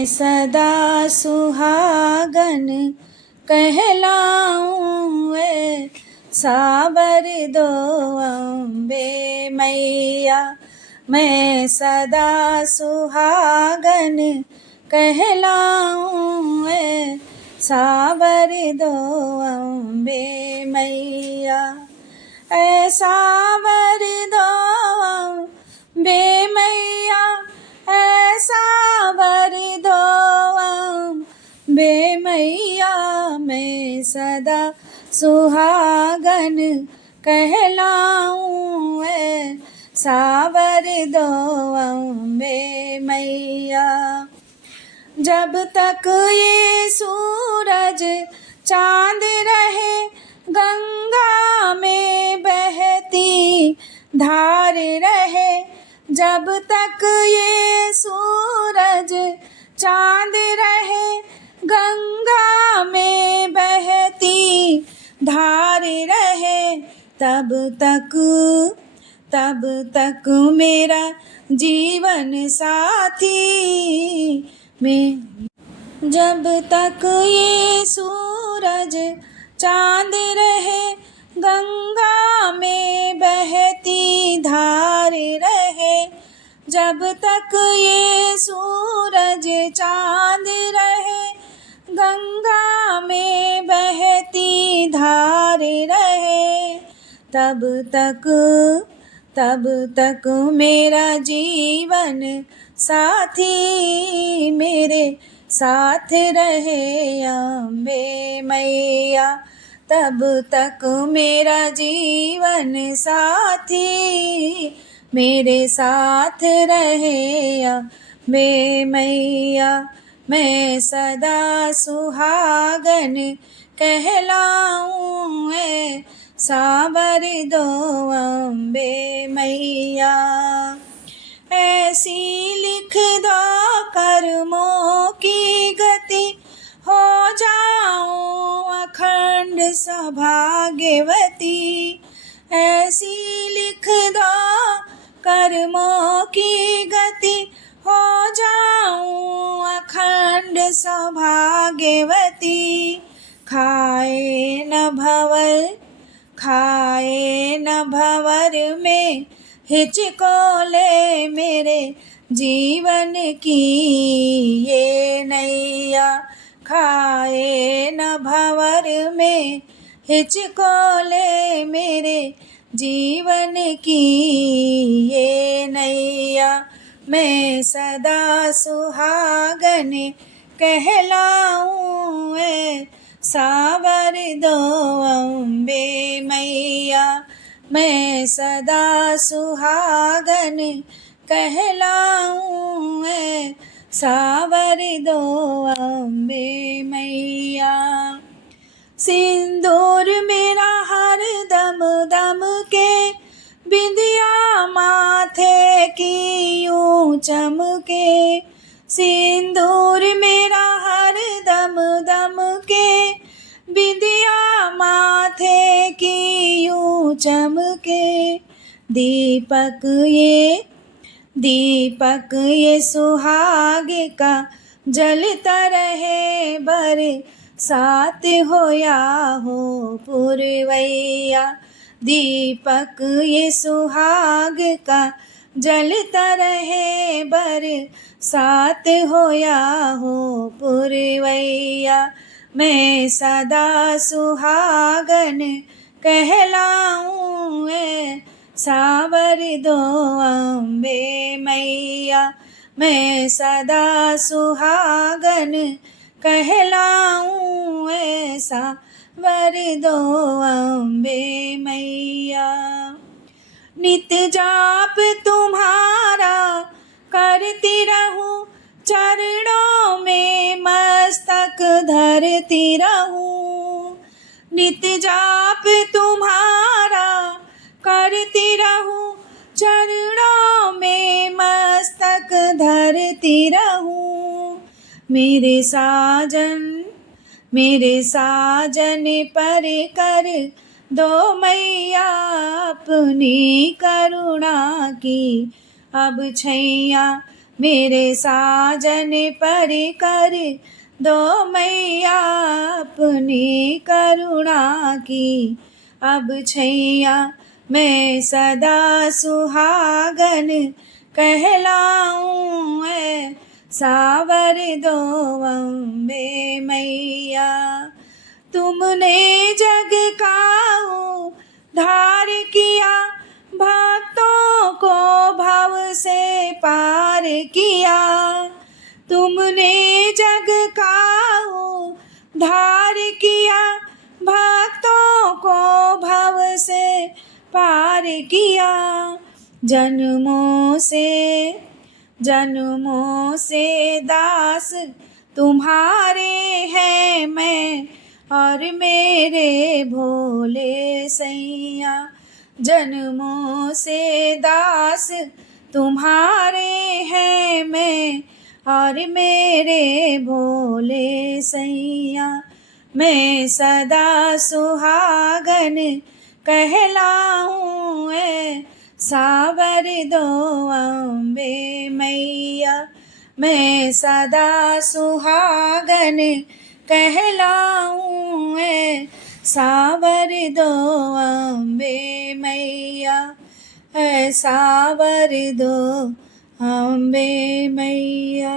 मैं सदा सुहागन कहलाऊं सावर दो अम्बे मैया। मैं सदा सुहागन कहलाऊं सावर दो अम्बे मैया। ऐसा वर दो अम्बे मैया, ऐसा वर दो अम्बे मैया। मैं सदा सुहागन कहलाऊं सावर दो अम्बे मैया। जब तक ये सूरज चांद रहे गंगा में बहती धार रहे, जब तक ये सूरज चांद रहे गंगा में बहती धार रहे, तब तक मेरा जीवन साथी में। जब तक ये सूरज चांद रहे गंगा में बहती धार रहे, जब तक ये सूरज चांद रहे गंगा में बहती धार रहे, तब तक मेरा जीवन साथी मेरे साथ रहे अम्बे मैया। तब तक मेरा जीवन साथी मेरे साथ रहे अम्बे मैया। मैं सदा सुहागन कहलाऊं सावर दो अम्बे मैया। ऐसी लिख दो कर्मों की गति, हो जाऊं अखंड सौभाग्यवती। ऐसी लिख दो कर्मों की गति, हो जाऊं अखंड सौभाग्यवती। खाए न भंवर में हिचकोले मेरे जीवन की ये नैया। खाए न भंवर में हिचकोले मेरे जीवन की ये नैया। मैं सदा सुहागन कहलाऊं सावर दो अम्बे मैया। मैं सदा सुहागन कहलाऊं सावर दो अम्बे मैया। सिंदूर मेरा हर दम दम के, बिंदिया माथे की यूं चमके। सिंदूर मेरा हर दम दम के, बिंदिया माथे की यूं चमके। दीपक ये सुहाग का जलता रहे बरसात हो या हो पुरवैया। दीपक ये सुहाग का जलता रहे बरसात हो या हो पुरवैया। मैं सदा सुहागन कहलाऊं सावर दो अम्बे मैया। मैं सदा सुहागन कहलाऊं सावर दो अम्बे मैया। नित जाप तुम्हारा करती रहूं, चरणों में मस्तक धरती रहूं। नित जाप तुम्हारा करती रहूं, चरणों में मस्तक धरती रहूं। मेरे साजन पर कर दो मैया अपनी करुणा की अब छैया। मेरे साजन पर कर दो मैया अपनी करुणा की अब छैया। मैं सदा सुहागन कहलाऊं सावर दो अम्बे मैया। तुमने जग का उद्धार किया भक्तों को भव से पार किया। तुमने जग का उद्धार किया भक्तों को भव से पार किया। जन्मों से दास तुम्हारे हैं मैं और मेरे भोले सैया। जन्मों से दास तुम्हारे हैं मैं और मेरे भोले सैया। मैं सदा सुहागन कहलाऊं सावर दो अम्बे मैया। मैं सदा सुहागन कहलाऊं सावर दो अम्बे मैया। सावर दो अम्बे मैया।